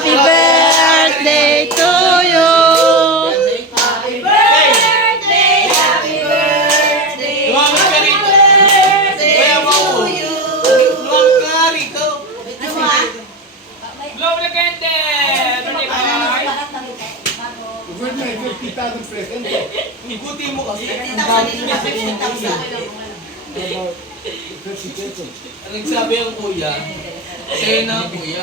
Happy birthday to Day you. Ikuti mo kasi. Ang sabi ang kuya, Sena kuya.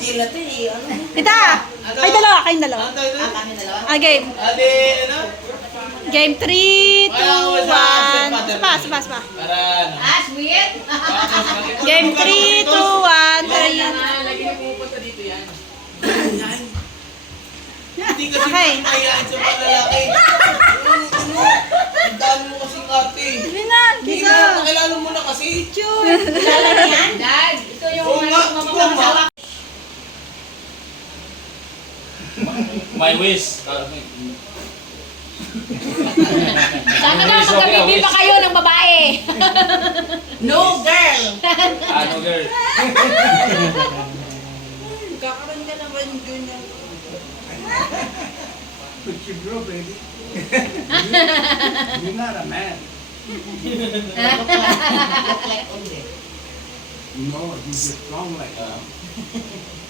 Kita! Kayo dalawa, kayo dalawa. Ah, game. Ate, ano? Game 3, 2, 1. Pa, pa, pa. Ah, sweet! Game 3, 2, 1. Tara Lagi na pupunta dito yan. Hindi kasi okay. pangkayaan sa panlalaki. Ano? Ang dami mo kasi kate. Sabi na, kisa. Hindi mo na kasi. Chur. Dalan yan, dad. Ito yung mga mga mga My, my wish. Sana na magkabibi pa kayo ng babae. no girl. ah, no girl. Kakaroon ka naman yun. But you grow, baby. you, you're not a man. no, he's just strong like that. Uh...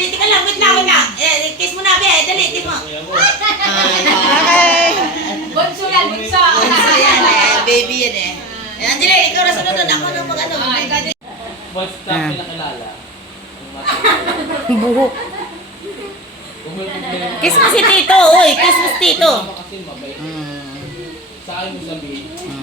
Dito na, wait na. Eh, kiss mo na, Bia. Eh, dali, mo. Okay. Mm -hmm. ah. hey, Bonso yan, eh. Baby yan eh. Yan, uh -huh. dali, ikaw na sunod. Ako nung mag ano. Boss, sa akin na kilala. Buhok. Kiss mo si Tito, uy. Kiss mo si Tito. Sa akin mo sabihin.